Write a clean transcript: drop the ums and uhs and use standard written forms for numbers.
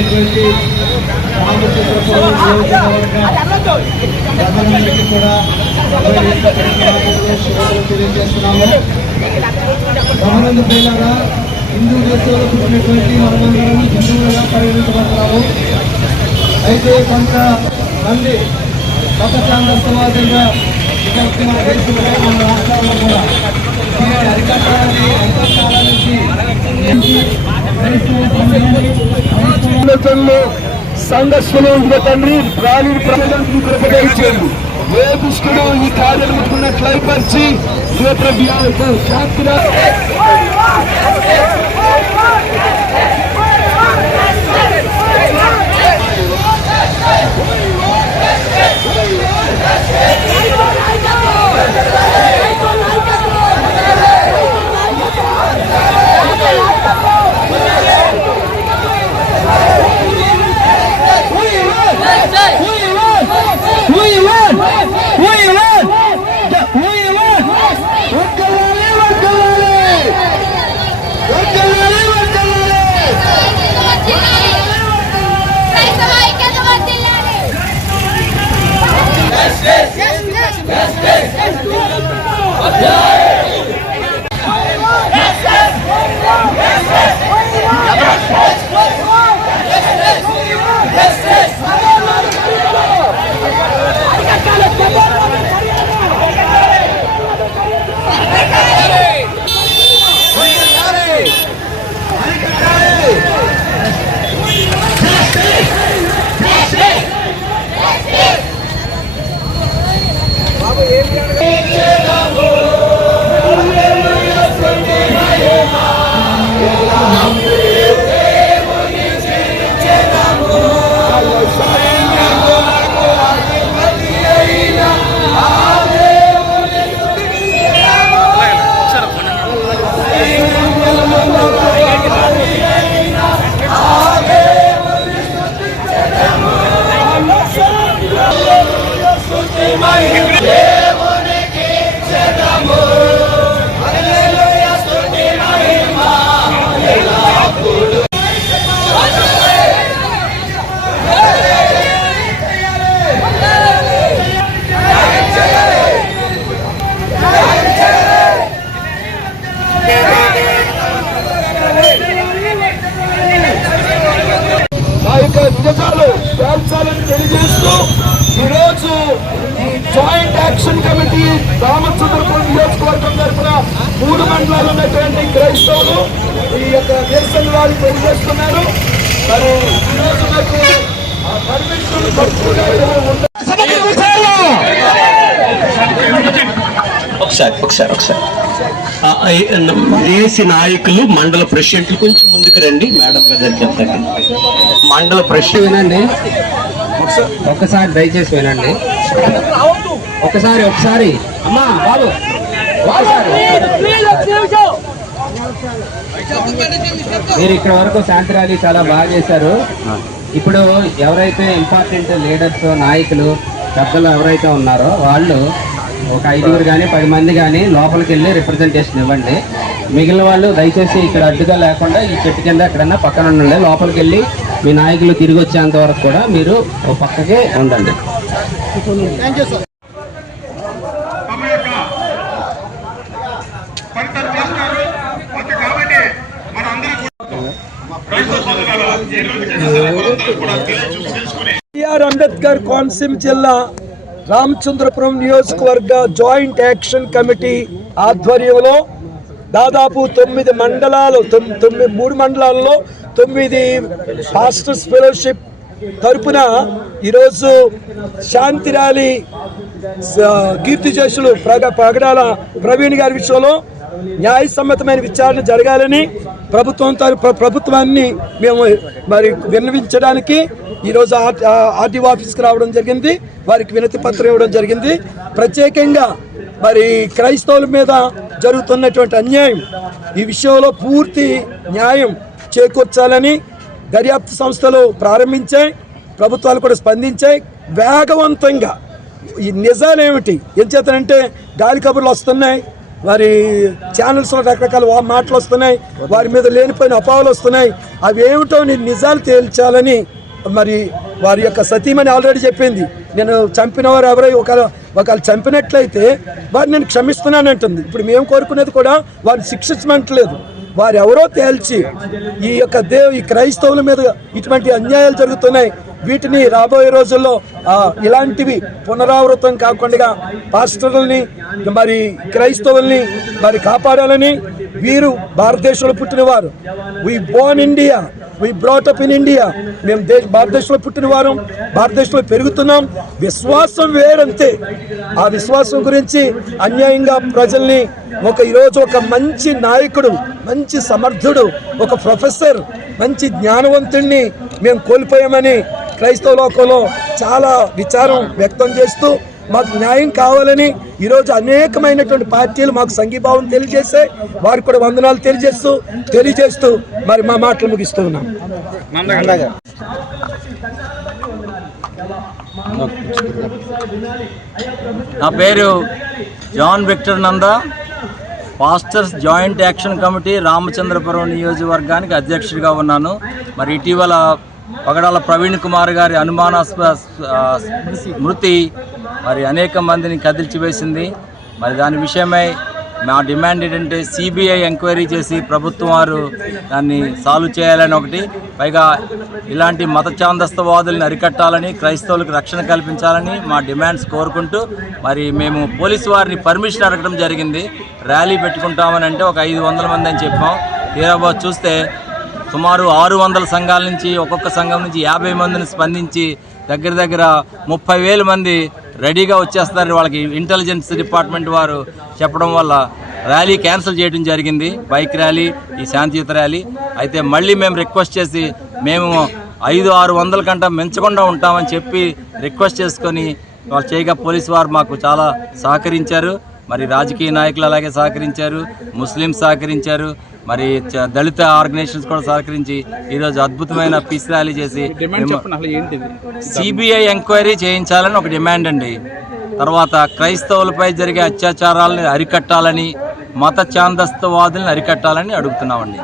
ఇటువంటి రామచంద్రపురం ప్రజలందరికీ కూడా శుభాలు తెలియజేస్తున్నాము. గమనందు ప్రియులారా, హిందూ దేశంలో పుట్టినటువంటి మనమందరం హిందువులుగా పరిగణించబడుతున్నాము. అయితే కొంతమంది మత సాందర్శవాదంగా ఇక్కడికి మన దేశంలో మన రాష్ట్రాల్లో కూడా అరికట్టాలని అంతర్కాలం నుంచి సంఘర్షణలో ఉన్న తండ్రి ప్రాణిని ప్రజలకు కృపగించాడు. ఏ దుష్టుడు ఈ కార్యాలు ముట్టుకున్నట్లయిపరిచి శాంతిగా తెలియజేస్తూ ఈరోజు ఈ జాయింట్ యాక్షన్ కమిటీ రామచంద్రపురం నియోజకవర్గం తరఫున 3 మండలాలు ఉన్నటువంటి క్రైస్తవులు ఈ యొక్క నిరసన వారు తెలియజేస్తున్నారు. మరి ఈరోజు నాకు పర్మిషన్ ఒకసారి దేశీ నాయకులు మండల ప్రెసిడెంట్లు కొంచెం ముందుకు రండి. మేడం గారు చెప్తాను. మండల ప్రెసిడెంట్ వినండి, ఒక్కసారి దయచేసి వినండి. ఒకసారి అమ్మా బాబు మీరు ఇక్కడ వరకు శాంతి ర్యాలీ చాలా బాగా చేశారు. ఇప్పుడు ఎవరైతే ఇంపార్టెంట్ లీడర్స్ నాయకులు పెద్దలు ఎవరైతే ఉన్నారో వాళ్ళు ఒక 5 కానీ 10 మంది కానీ లోపలికి వెళ్ళి రిప్రజెంటేషన్ ఇవ్వండి. మిగిలిన వాళ్ళు దయచేసి ఇక్కడ అడ్డుగా లేకుండా ఈ చెట్టు కింద ఎక్కడన్నా పక్కన ఉండండి. లోపలికి వెళ్ళి మీ నాయకులు తిరిగి వచ్చేంత వరకు కూడా మీరు ఒక పక్కకే ఉండండి. బిఆర్ అంబేద్కర్ కోనసీమ జిల్లా రామచంద్రపురం నియోజకవర్గ జాయింట్ యాక్షన్ కమిటీ ఆధ్వర్యంలో దాదాపు 9 మండలాలు 3 మండలాల్లో 9 పాస్టర్స్ ఫెలోషిప్ తరపున ఈరోజు శాంతి ర్యాలీ కీర్తిశేషులు పగడాల ప్రవీణ్ గారి విషయంలో న్యాయసమ్మతమైన విచారణ జరగాలని ప్రభుత్వాన్ని మేము మరి విన్నవించడానికి ఈరోజు ఆర్టీఓ ఆఫీస్కి రావడం జరిగింది. వారికి వినతి పత్రం ఇవ్వడం జరిగింది. ప్రత్యేకంగా మరి క్రైస్తవుల మీద జరుగుతున్నటువంటి అన్యాయం ఈ విషయంలో పూర్తి న్యాయం చేకూర్చాలని దర్యాప్తు సంస్థలు ప్రారంభించాయి. ప్రభుత్వాలు కూడా స్పందించాయి. వేగవంతంగా ఈ నిజాలేమిటి ఏం చేతనంటే గాలి కబుర్లు వస్తున్నాయి, వారి ఛానల్స్లో రకరకాల మాటలు వస్తున్నాయి, వారి మీద లేనిపోయిన అపోహలు వస్తున్నాయి. అవి ఏమిటో నిజాలు తేల్చాలని మరి వారి యొక్క సతీమణి ఆల్రెడీ చెప్పింది. నేను చంపిన వారు ఎవరో ఒకవేళ చంపినట్లయితే వారు నేను క్షమిస్తున్నానంటుంది. ఇప్పుడు మేము కోరుకునేది కూడా వారిని శిక్షించమంటలేదు, వారు ఎవరో తేల్చి ఈ క్రైస్తవుల మీద ఇటువంటి అన్యాయాలు జరుగుతున్నాయి, వీటిని రాబోయే రోజుల్లో ఇలాంటివి పునరావృతం కాకుండా పాస్టర్లని మరి క్రైస్తవుల్ని మరి కాపాడాలని. వీరు భారతదేశంలో పుట్టినవారు, we born India, we brought up in India. మేము భారతదేశంలో పుట్టినవారు, భారతదేశంలో పెరుగుతున్నాం. విశ్వాసం వేరంతే. ఆ విశ్వాసం గురించి అన్యాయంగా ప్రజల్ని ఈరోజు ఒక మంచి నాయకుడు, మంచి సమర్థుడు, ఒక ప్రొఫెసర్, మంచి జ్ఞానవంతుడిని మేము కోల్పోయామని క్రైస్తవ లోకంలో చాలా విచారం వ్యక్తం చేస్తూ మాకు న్యాయం కావాలని ఈరోజు అనేకమైనటువంటి పార్టీలు మాకు సంఘీభావం తెలియజేశాయి. వారికి కూడా వందనాలు తెలియజేస్తూ మరి మా మాటలు ముగిస్తూ ఉన్నాం. నా పేరు John Victor Nanda, pastors joint action committee Ramachandrapuram నియోజకవర్గానికి అధ్యక్షుడిగా ఉన్నాను. మరి ఇటీవల పగడాల ప్రవీణ్ కుమార్ గారి అనుమానాస్పద స్మృతి మరి అనేక మందిని కదిల్చివేసింది. మరి దాని విషయమై మా డిమాండ్ ఏంటంటే సిబిఐ ఎంక్వైరీ చేసి ప్రభుత్వం వారు దాన్ని సాల్వ్ చేయాలని ఒకటి, పైగా ఇలాంటి మత ఛాందస్తవాదులను అరికట్టాలని, క్రైస్తవులకు రక్షణ కల్పించాలని మా డిమాండ్స్ కోరుకుంటూ మరి మేము పోలీసు వారిని పర్మిషన్ అడగడం జరిగింది. ర్యాలీ పెట్టుకుంటామని అంటే ఒక 500 మంది అని చెప్పాం. తీరా చూస్తే సుమారు 600 సంఘాల నుంచి, ఒక్కొక్క సంఘం నుంచి 50 మందిని స్పందించి దగ్గర 30,000 మంది రెడీగా వచ్చేస్తారు. వాళ్ళకి ఇంటెలిజెన్స్ డిపార్ట్మెంట్ వారు చెప్పడం వల్ల ర్యాలీ క్యాన్సిల్ చేయడం జరిగింది, బైక్ ర్యాలీ, ఈ శాంతియుత ర్యాలీ. అయితే మళ్ళీ మేము రిక్వెస్ట్ చేసి మేము 500-600 కంటే మించకుండా ఉంటామని చెప్పి రిక్వెస్ట్ చేసుకొని వాళ్ళు చేయగా పోలీసు వారు మాకు చాలా సహకరించారు. మరి రాజకీయ నాయకులు అలాగే సహకరించారు, ముస్లిం సహకరించారు, మరి దళిత ఆర్గనైజేషన్స్ కూడా సహకరించి ఈరోజు అద్భుతమైన పీస్ ర్యాలీ చేసి సిబిఐ ఎంక్వైరీ చేయించాలని ఒక డిమాండ్ అండి. తర్వాత క్రైస్తవులపై జరిగే అత్యాచారాలను అరికట్టాలని, మత ఛాందస్తవాదులను అరికట్టాలని అడుగుతున్నామండి.